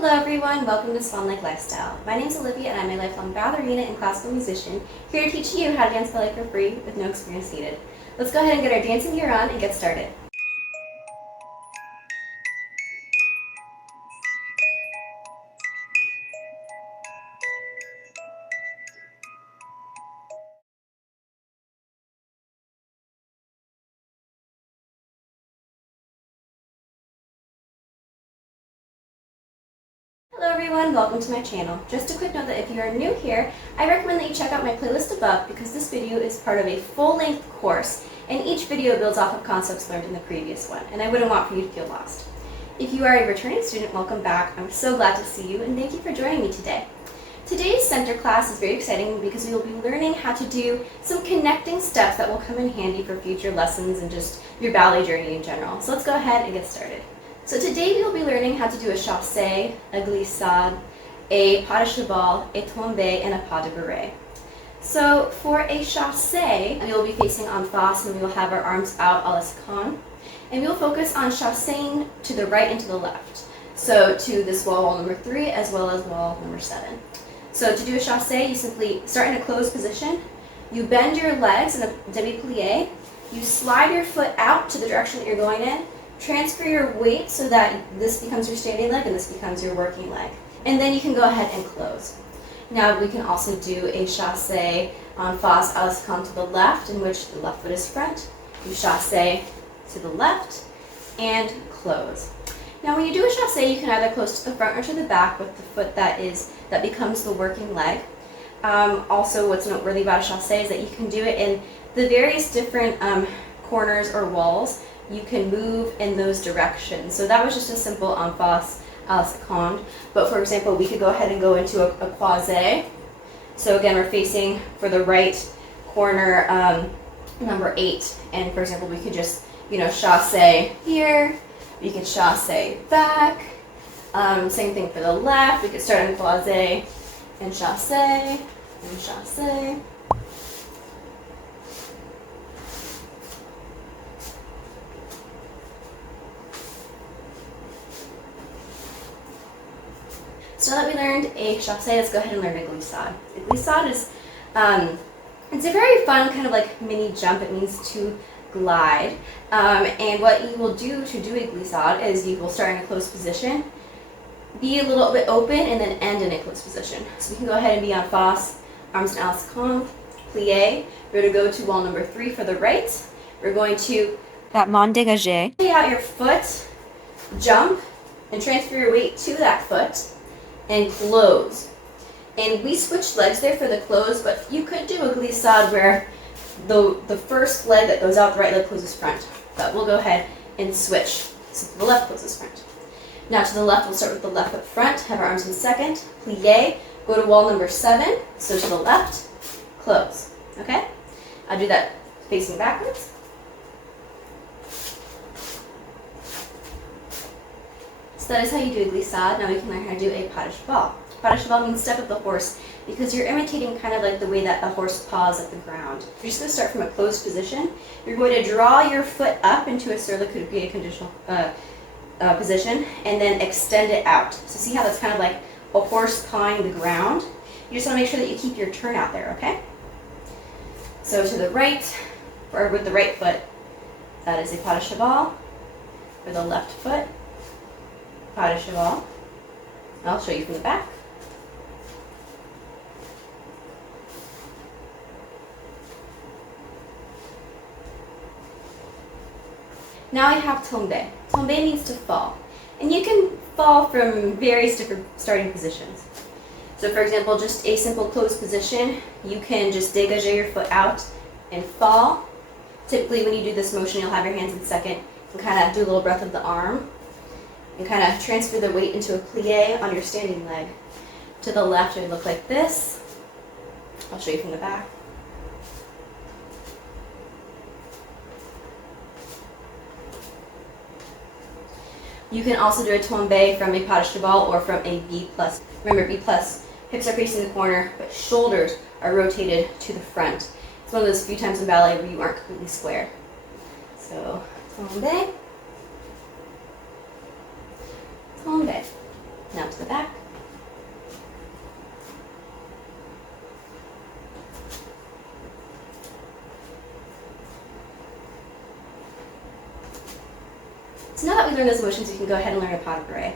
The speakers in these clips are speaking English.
Hello everyone, welcome to Swan Like Lifestyle. My name is Olivia and I'm a lifelong ballerina and classical musician, here to teach you how to dance ballet for free with no experience needed. Let's go ahead and get our dancing gear on and get started. Hello everyone, welcome to my channel. Just a quick note that if you are new here, I recommend that you check out my playlist above because this video is part of a full-length course and each video builds off of concepts learned in the previous one, and I wouldn't want for you to feel lost. If you are a returning student, welcome back. I'm so glad to see you and thank you for joining me today. Today's center class is very exciting because we will be learning how to do some connecting steps that will come in handy for future lessons and just your ballet journey in general. So let's go ahead and get started. So today we will be learning how to do a Chassé, a Glissade, a Pas de Cheval, a Tombe, and a Pas de Bourrée. So for a Chassé, we will be facing en face and we will have our arms out à l'escan. And we will focus on chasséing to the right and to the left. So to this wall number 3 as well as wall number 7. So to do a Chassé, you simply start in a closed position. You bend your legs in a demi-plie. You slide your foot out to the direction that you're going in. Transfer your weight so that this becomes your standing leg and this becomes your working leg. And then you can go ahead and close. Now we can also do a chassé en face à l'escan to the left, in which the left foot is front. You chassé to the left and close. Now when you do a chassé, you can either close to the front or to the back with the foot that becomes the working leg. Also, what's noteworthy about a chassé is that you can do it in the various different corners or walls. You can move in those directions. So that was just a simple en face à l'escan. But for example, we could go ahead and go into a croisé. So again, we're facing for the right corner number 8. And for example, we could just, chassé here. We could chassé back. Same thing for the left. We could start in croisé and chassé and chassé. So now that we learned a chassé, let's go ahead and learn a glissade. A glissade is, it's a very fun kind of like mini jump. It means to glide. And what you will do to do a glissade is you will start in a closed position, be a little bit open, and then end in a closed position. So we can go ahead and be en face, arms in à l'escan, plié. We're going to go to wall number 3 for the right. We're going to that main dégagé. Lay out your foot, jump, and transfer your weight to that foot. And close. And we switched legs there for the close, but you could do a glissade where the first leg that goes out, the right leg closes front. But we'll go ahead and switch. So the left closes front. Now to the left, we'll start with the left foot front, have our arms in second, plié, go to wall number 7, so to the left, close. Okay? I'll do that facing backwards. So that is how you do a glissade. Now we can learn how to do a pas de cheval. Pas de cheval means step of the horse because you're imitating kind of like the way that a horse paws at the ground. You're just going to start from a closed position. You're going to draw your foot up into a sur le pied conditional position and then extend it out. So see how that's kind of like a horse pawing the ground? You just want to make sure that you keep your turn out there, okay? So to the right, or with the right foot, that is a pas de cheval. For the left foot, pas de cheval. I'll show you from the back. Now we have tombe. Tombe means to fall. And you can fall from various different starting positions. So for example, just a simple closed position, you can just dégagé your foot out and fall. Typically when you do this motion, you'll have your hands in second and kind of do a little breath of the arm. And kind of transfer the weight into a plié on your standing leg. To the left, it would look like this. I'll show you from the back. You can also do a tombe from a pas de cheval or from a B+. Remember, B+, hips are facing the corner, but shoulders are rotated to the front. It's one of those few times in ballet where you aren't completely square. So, tombe. Tombe. Now to the back. that we learn those motions, we can go ahead and learn a pas de bourrée.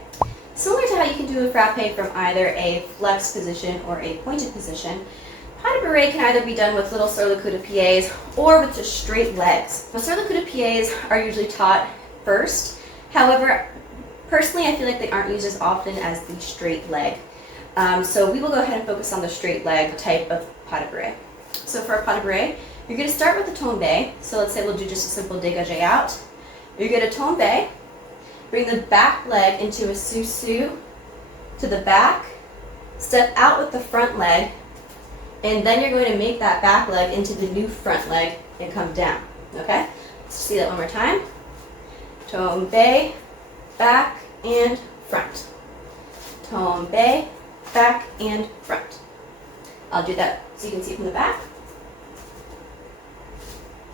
Similar to how you can do a frappe from either a flexed position or a pointed position, pas de bourrée can either be done with little sur le coup de pieds or with just straight legs. Now, sur le coup de pieds are usually taught first. However, personally, I feel like they aren't used as often as the straight leg. So we will go ahead and focus on the straight leg type of pas de bourrée. So for a pas de bourrée, you're going to start with the tombe. So let's say we'll do just a simple dégagé out. You're going to tombe, bring the back leg into a shuh-SAY to the back, step out with the front leg, and then you're going to make that back leg into the new front leg and come down. Okay? Let's see that one more time. Tombe, back and front. Tombe, back and front. I'll do that so you can see from the back.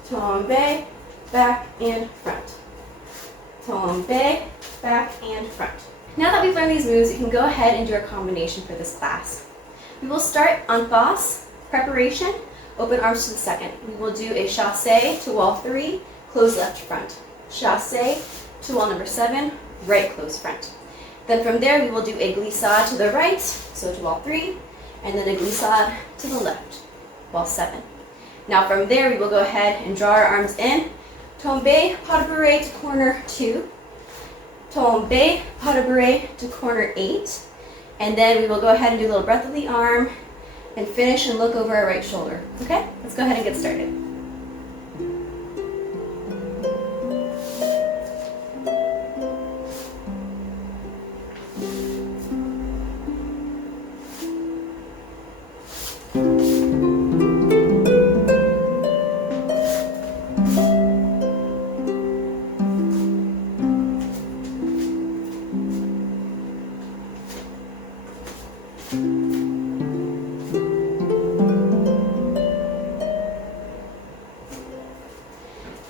Tombe, back and front. Tombe, back and front. Now that we've learned these moves, you can go ahead and do our combination for this class. We will start en face, preparation, open arms to the second. We will do a chassé to wall 3, close left front. Chassé to wall number 7, right close front. Then from there we will do a glissade to the right, so to wall 3, and then a glissade to the left, wall 7. Now from there we will go ahead and draw our arms in. Tombe, pas de bourrée to corner 2. Tombe, pas de bourrée to corner 8. And then we will go ahead and do a little breath of the arm and finish and look over our right shoulder. Okay? Let's go ahead and get started.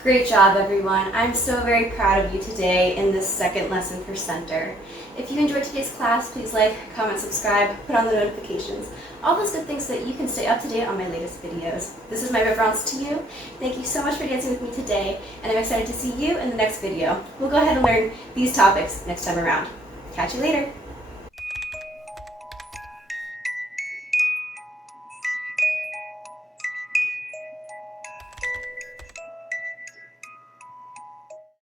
Great job, everyone. I'm so very proud of you today in this second lesson for center. If you enjoyed today's class, please like, comment, subscribe, put on the notifications, all those good things so that you can stay up to date on my latest videos. This is my reverence to you. Thank you so much for dancing with me today, and I'm excited to see you in the next video. We'll go ahead and learn these topics next time around. Catch you later.